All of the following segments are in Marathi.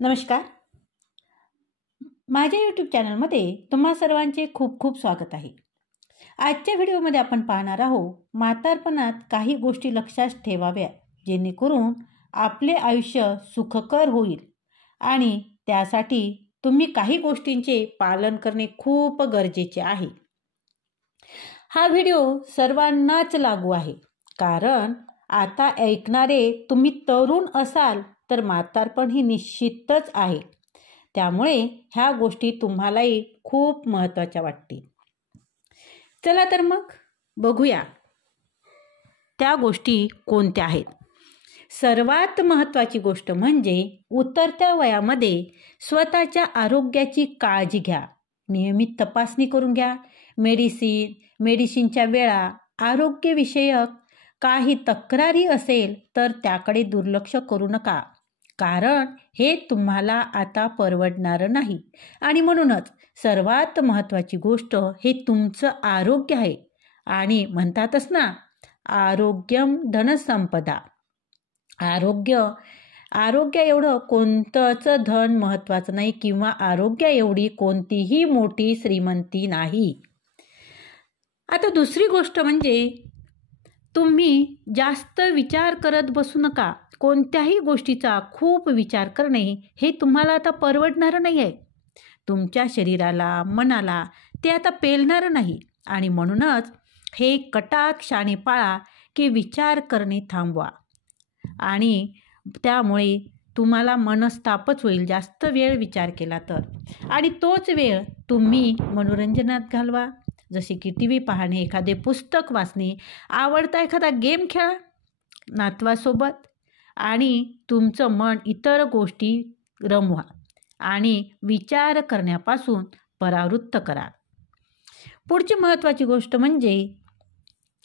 नमस्कार. माझ्या यूट्यूब चॅनलमध्ये तुम्हा सर्वांचे खूप खूप स्वागत आहे. आजच्या व्हिडिओमध्ये आपण पाहणार आहोत म्हातारपणात काही गोष्टी लक्षात ठेवाव्या जेणेकरून आपले आयुष्य सुखकर होईल आणि त्यासाठी तुम्ही काही गोष्टींचे पालन करणे खूप गरजेचे आहे. हा व्हिडिओ सर्वांनाच लागू आहे, कारण आता ऐकणारे तुम्ही तरुण असाल तर म्हातारपण ही निश्चितच आहे. त्यामुळे ह्या गोष्टी तुम्हालाही खूप महत्त्वाच्या वाटतील. चला तर मग बघूया त्या गोष्टी कोणत्या आहेत. सर्वात महत्त्वाची गोष्ट म्हणजे उतरत्या वयामध्ये स्वतःच्या आरोग्याची काळजी घ्या. नियमित तपासणी करून घ्या. मेडिसिनच्या वेळा, आरोग्यविषयक काही तक्रारी असेल तर त्याकडे दुर्लक्ष करू नका, कारण हे तुम्हाला आता परवडणार नाही. आणि म्हणूनच सर्वात महत्त्वाची गोष्ट हे तुमचं आरोग्य आहे. आणि म्हणतातच ना, आरोग्यम धनसंपदा. आरोग्य एवढं कोणतंच धन महत्त्वाचं नाही किंवा आरोग्य एवढी कोणतीही मोठी श्रीमंती नाही. आता दुसरी गोष्ट म्हणजे तुम्ही जास्त विचार करत बसू नका. कोणत्याही गोष्टीचा खूप विचार करणे हे तुम्हाला आता परवडणार नाही आहे. तुमच्या शरीराला, मनाला ते आता पेलणार नाही. आणि म्हणूनच हे कटाक्षाने पाळा की विचार करणे थांबवा. आणि त्यामुळे तुम्हाला मनस्तापच होईल जास्त वेळ विचार केला तर. आणि तोच वेळ तुम्ही मनोरंजनात घालवा, जसे की TV पाहणे, एखादे पुस्तक वाचणे, आवडता एखादा गेम खेळा नातवासोबत, आणि तुमचं मन इतर गोष्टी रमवा आणि विचार करण्यापासून परावृत्त करा. पुढची महत्त्वाची गोष्ट म्हणजे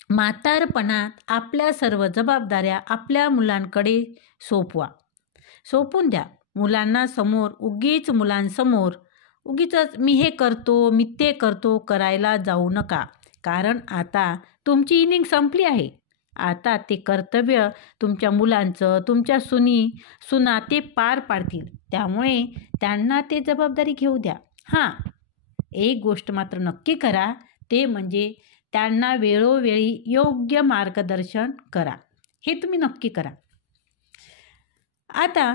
म्हातारपणात आपल्या सर्व जबाबदाऱ्या आपल्या मुलांकडे सोपवून द्या. मुलांसमोर उगीच मी हे करतो, मी ते करतो करायला जाऊ नका, कारण आता तुमची इनिंग संपली आहे. आता ते कर्तव्य तुमच्या मुलांचं, तुमच्या सुना ते पार पाडतील. त्यामुळे त्यांना ते जबाबदारी घेऊ द्या. हां, एक गोष्ट मात्र नक्की करा, ते म्हणजे त्यांना वेळोवेळी योग्य मार्गदर्शन करा. हे तुम्ही नक्की करा. आता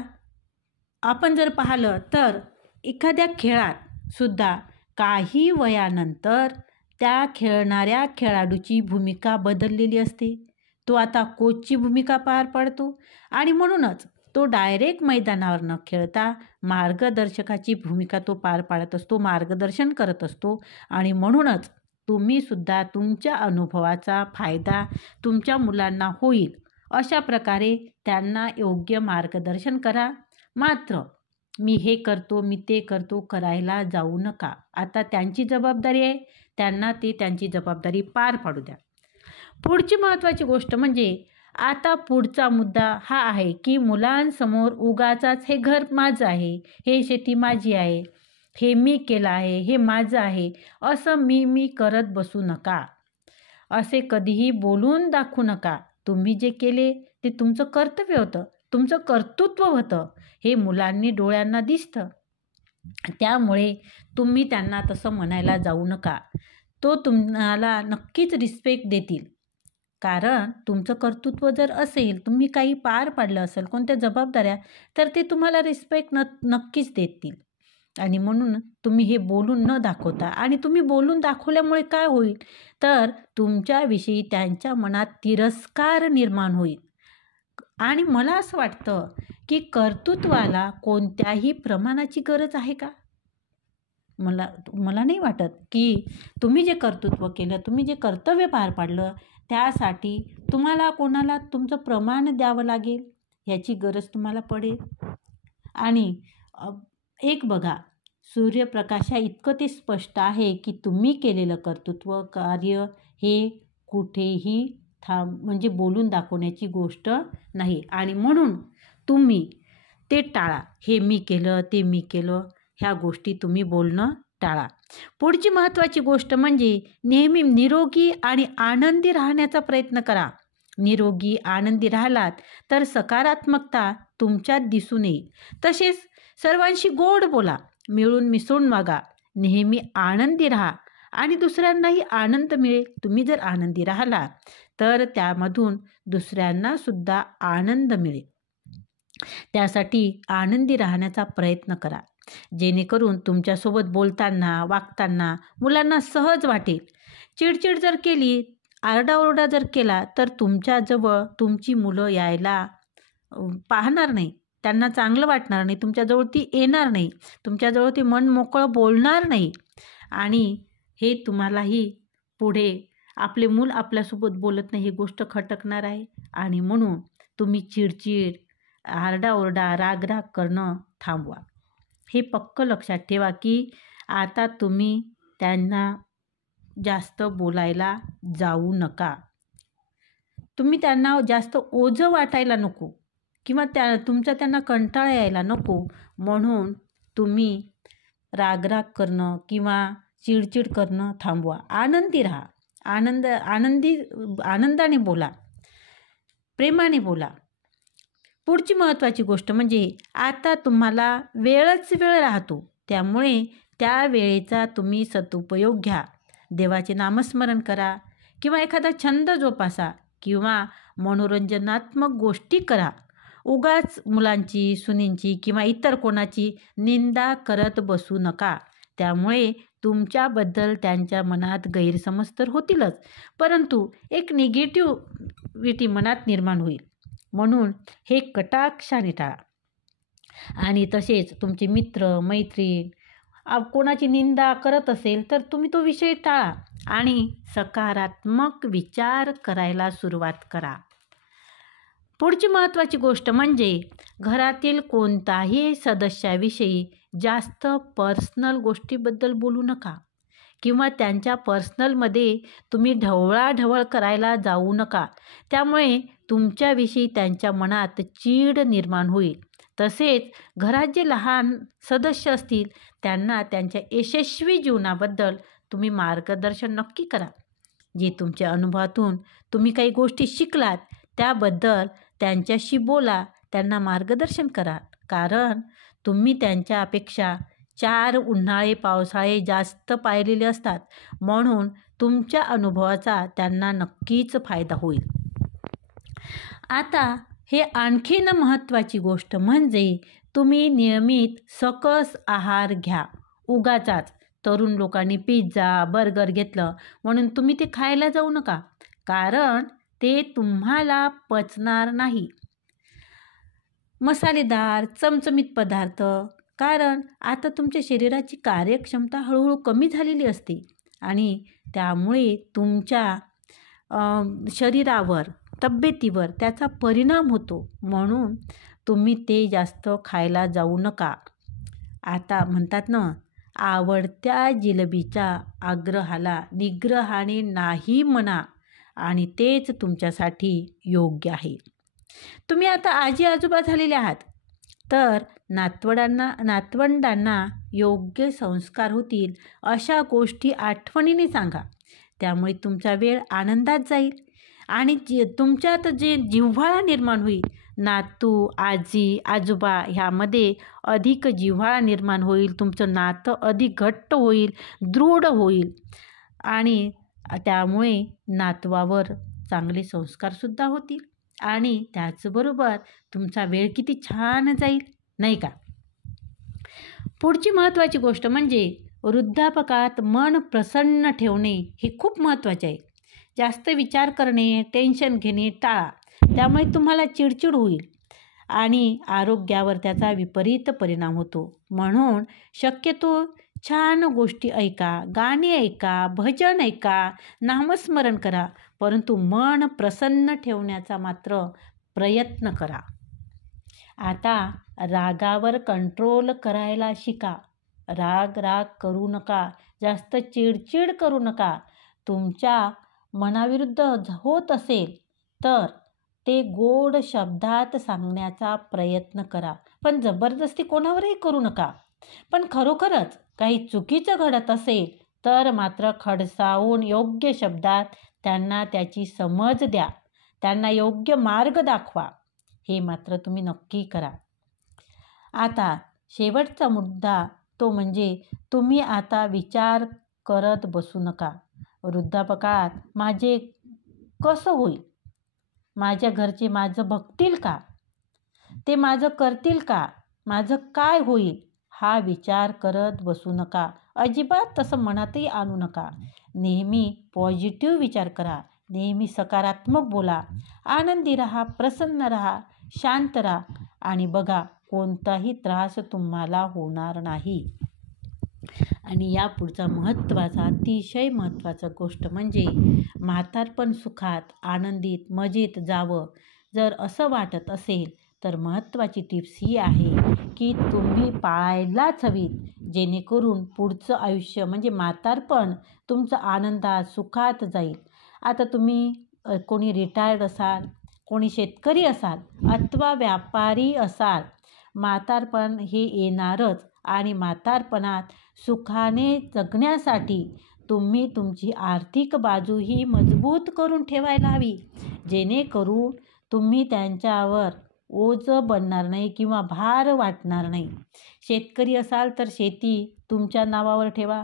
आपण जर पाहिलं तर एखाद्या खेळात सुद्धा काही वयानंतर त्या खेळणाऱ्या खेळाडूची भूमिका बदललेली असते. तो आता कोचची भूमिका पार पाडतो आणि म्हणूनच तो डायरेक्ट मैदानावर न खेळता मार्गदर्शकाची भूमिका तो पार पाडत असतो, मार्गदर्शन करत असतो. आणि म्हणूनच तुम्ही सुद्धा तुमच्या अनुभवाचा फायदा तुमच्या मुलांना होईल अशा प्रकारे त्यांना योग्य मार्गदर्शन करा. मात्र मी हे करतो, मी ते करतो करायला जाऊ नका. आता त्यांची जबाबदारी आहे, त्यांना त्यांची जबाबदारी पार पाडू द्या. पुढची महत्त्वाची गोष्ट म्हणजे आता पुढचा मुद्दा हा आहे की मुलांसमोर उगाचाच हे घर माझं आहे, हे शेती माझी आहे, हे मी केलं आहे, हे माझं आहे असं मी करत बसू नका. असे कधीही बोलून दाखवू नका. तुम्ही जे केले ते तुमचं कर्तव्य होतं, तुमचं कर्तृत्व होतं, हे मुलांनी डोळ्यांना दिसतं. त्यामुळे तुम्ही त्यांना तसं म्हणायला जाऊ नका. तो तुम्हाला नक्कीच रिस्पेक्ट देतील, कारण तुमचं कर्तृत्व जर असेल, तुम्ही काही पार पाडलं असेल कोणत्या जबाबदाऱ्या, तर ते तुम्हाला रिस्पेक्ट नक्कीच देतील. आणि म्हणून तुम्ही हे बोलून न दाखवता, आणि तुम्ही बोलून दाखवल्यामुळे काय होईल तर तुमच्याविषयी त्यांच्या मनात तिरस्कार निर्माण होईल. आणि मला असं वाटतं की कर्तृत्वाला कोणत्याही प्रमाणाची गरज आहे का? मला नाही वाटत की तुम्ही जे कर्तृत्व केलं, तुम्ही जे कर्तव्य पार पाडलं त्यासाठी तुम्हाला कोणाला तुमचं प्रमाण द्यावं लागेल ह्याची गरज तुम्हाला पडेल. आणि एक बघा, सूर्यप्रकाशा इतकं ते स्पष्ट आहे की तुम्ही केलेलं कर्तृत्व कार्य हे कुठेही म्हणजे बोलून दाखवण्याची गोष्ट नाही. आणि म्हणून तुम्ही ते टाळा. हे मी केलं, ते मी केलं ह्या गोष्टी तुम्ही बोलणं टाळा. पुढची महत्त्वाची गोष्ट म्हणजे नेहमी निरोगी आणि आनंदी राहण्याचा प्रयत्न करा. निरोगी आनंदी राहिलात तर सकारात्मकता तुमच्यात दिसून येईल. तसेच सर्वांशी गोड बोला, मिळून मिसळून वागा, नेहमी आनंदी राहा आणि दुसऱ्यांनाही आनंद मिळेल. तुम्ही जर आनंदी राहिला तर त्यामधून दुसऱ्यांना सुद्धा आनंद मिळेल. त्यासाठी आनंदी राहण्याचा प्रयत्न करा, जेणेकरून तुमच्यासोबत बोलताना वागताना मुलांना सहज वाटेल. चिडचिड जर केली, आरडाओरडा जर केला तर तुमच्याजवळ तुमची मुलं यायला पाहणार नाही, त्यांना चांगलं वाटणार नाही, तुमच्याजवळ ती येणार नाही, तुमच्याजवळ ती मन मोकळं बोलणार नाही. आणि हे तुम्हालाही पुढे आपले मूल आपल्यासोबत बोलत नाही ही गोष्ट खटकणार आहे. आणि म्हणून तुम्ही चिडचिड, आरडाओरडा, रागराग करणं थांबवा. हे पक्क लक्षात ठेवा की आता तुम्ही त्यांना जास्त बोलायला जाऊ नका. तुम्ही त्यांना जास्त ओझं वाटायला नको किंवा त्यांना कंटाळा यायला नको, म्हणून तुम्ही रागराग करणं किंवा चिडचिड करणं थांबवा. आनंदी राहा, आनंदाने बोला, प्रेमाने बोला. पुढची महत्त्वाची गोष्ट म्हणजे आता तुम्हाला वेळ राहतो, त्यामुळे त्या वेळेचा तुम्ही सदुपयोग घ्या. देवाचे नामस्मरण करा किंवा एखादा छंद जोपासा किंवा मनोरंजनात्मक गोष्टी करा. उगाच मुलांची, सुनींची किंवा इतर कोणाची निंदा करत बसू नका. त्यामुळे तुमच्याबद्दल त्यांच्या मनात गैरसमज तर होतीलच, परंतु एक निगेटिव्हिटी मनात निर्माण होईल. म्हणून हे कटाक्षाने टाळा. आणि तसेच तुमचे मित्र मैत्रीण कोणाची निंदा करत असेल तर तुम्ही तो विषय टाळा आणि सकारात्मक विचार करायला सुरुवात करा. पुढची महत्त्वाची गोष्ट म्हणजे घरातील कोणताही सदस्याविषयी जास्त पर्सनल गोष्टीबद्दल बोलू नका किंवा त्यांच्या पर्सनलमध्ये तुम्ही ढवळाढवळ करायला जाऊ नका. त्यामुळे तुमच्याविषयी त्यांच्या मनात चीड निर्माण होईल. तसेच घरात जे लहान सदस्य असतील त्यांना त्यांच्या यशस्वी जीवनाबद्दल तुम्ही मार्गदर्शन नक्की करा. जे तुमच्या अनुभवातून तुम्ही काही गोष्टी शिकलात त्याबद्दल त्यांच्याशी बोला, त्यांना मार्गदर्शन करा. कारण तुम्ही त्यांच्यापेक्षा 4 उन्हाळे पावसाळे जास्त पाहिलेले असतात, म्हणून तुमच्या अनुभवाचा त्यांना नक्कीच फायदा होईल. आता हे आणखीन महत्त्वाची गोष्ट म्हणजे तुम्ही नियमित सकस आहार घ्या. उगाचाच तरुण लोकांनी पिझ्झा बर्गर घेतलं म्हणून तुम्ही ते खायला जाऊ नका, कारण ते तुम्हाला पचणार नाही. मसालेदार चमचमीत पदार्थ, कारण आता तुमच्या शरीराची कार्यक्षमता हळूहळू कमी झालेली असते आणि त्यामुळे तुमच्या शरीरावर, तब्येतीवर त्याचा परिणाम होतो. म्हणून तुम्ही ते जास्त खायला जाऊ नका. आता म्हणतात ना, आवडत्या जिलेबीच्या आग्रहाला निग्रहाने नाही म्हणा आणि तेच तुमच्यासाठी योग्य आहे. तुम्ही आता आजी आजोबा झालेले आहात, तर नातवंडांना योग्य संस्कार होतील अशा गोष्टी आठवणीने सांगा. त्यामुळे तुमचा वेळ आनंदात जाईल आणि तुमच्यात जे जिव्हाळा निर्माण होईल, नातू आजी आजोबा ह्यामध्ये अधिक जिव्हाळा निर्माण होईल. तुमचं नातं अधिक घट्ट होईल, दृढ होईल आणि त्यामुळे नातवावर चांगले संस्कारसुद्धा होतील आणि त्याचबरोबर तुमचा वेळ किती छान जाईल, नाही का? पुढची महत्त्वाची गोष्ट म्हणजे वृद्धापकाळात मन प्रसन्न ठेवणे हे खूप महत्त्वाचे आहे. जास्त विचार करणे, टेन्शन घेणे टाळा. त्यामुळे तुम्हाला चिडचिड होईल आणि आरोग्यावर त्याचा विपरीत परिणाम होतो. म्हणून शक्यतो छान गोष्टी ऐका, गाणी ऐका, भजन ऐका, नामस्मरण करा, परंतु मन प्रसन्न ठेवण्याचा मात्र प्रयत्न करा. आता रागावर कंट्रोल करायला शिका. राग करू नका, जास्त चिडचिड करू नका. तुमच्या मनाविरुद्ध होत असेल तर ते गोड शब्दात सांगण्याचा प्रयत्न करा, पण जबरदस्ती कोणावरही करू नका. पण खरोखरच काही चुकीचं घडत असेल तर मात्र खडसावून योग्य शब्दात त्यांना त्याची समज द्या, त्यांना योग्य मार्ग दाखवा. हे मात्र तुम्ही नक्की करा. आता शेवटचा मुद्दा तो म्हणजे तुम्ही आता विचार करत बसू नका, वृद्धापकाळात माझे कसं होईल, माझ्या घरचे माझं बघतील का, ते माझं करतील का, माझं काय होईल, हा विचार करत बसू नका. अजिबात तसं मनातही आणू नका. नेहमी पॉझिटिव्ह विचार करा, नेहमी सकारात्मक बोला, आनंदी राहा, प्रसन्न राहा, शांत राहा आणि बघा कोणताही त्रास तुम्हाला होणार नाही. आणि या पुढचा अतिशय महत्त्वाचा गोष्ट म्हणजे म्हातारपण सुखात, आनंदीत, मजेत जावं जर असं वाटत असेल तर महत्त्वाची टिप्स ही आहे की तुम्ही पाळायलाच हवीत, जेणेकरून पुढचं आयुष्य म्हणजे म्हातारपण तुमचं आनंदात, सुखात जाईल. आता तुम्ही कोणी रिटायर्ड असाल, कोणी शेतकरी असाल अथवा व्यापारी असाल, म्हातारपण हे येणारच आणि म्हातारपणात सुखाने जगण्यासाठी तुम्ही तुमची आर्थिक बाजू ही मजबूत करून ठेवायला हवी, जेणेकरून तुम्ही त्यांच्यावर ओझं बनणार नाही किंवा भार वाटणार नाही. शेतकरी असाल तर शेती तुमच्या नावावर ठेवा,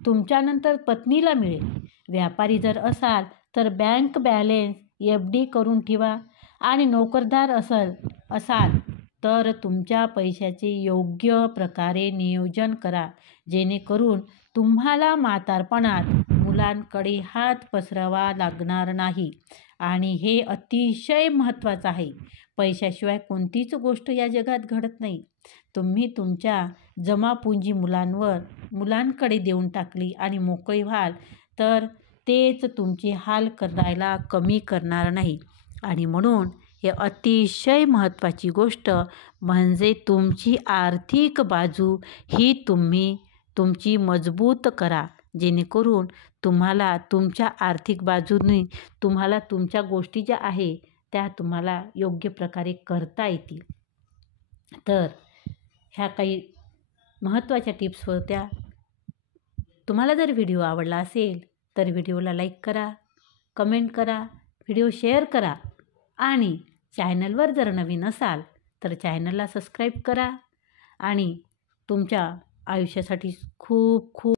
तुमच्यानंतर पत्नीला मिळेल. व्यापारी जर असाल तर बँक बॅलेन्स FD करून ठेवा आणि नोकरदार असाल तर तुमच्या पैशाचे योग्य प्रकारे नियोजन करा, जेणेकरून तुम्हाला म्हातारपणात मुलांकडे हात पसरावा लागणार नाही. आणि हे अतिशय महत्त्वाचं आहे. पैशाशिवाय कोणतीच गोष्ट या जगात घडत नाही. तुम्ही तुमच्या जमापुंजी मुलांकडे देऊन टाकली आणि मोकळी व्हाल तर तेच तुमचे हाल करायला कमी करणार नाही. आणि म्हणून हे अतिशय महत्त्वाची गोष्ट म्हणजे तुमची आर्थिक बाजू ही तुम्ही तुमची मजबूत करा, जेणेकरून तुम्हाला तुमच्या आर्थिक बाजूने तुम्हाला तुमच्या गोष्टी ज्या आहे त्या तुम्हाला योग्य प्रकारे करता येतील. तर ह्या काही महत्त्वाच्या टिप्स होत्या. तुम्हाला जर व्हिडिओ आवडला असेल तर व्हिडिओला लाईक करा, कमेंट करा, व्हिडिओ शेअर करा आणि चॅनलवर जर नवीन असाल तर चॅनलला सबस्क्राईब करा. आणि तुमच्या आयुष्यासाठी खूप खूप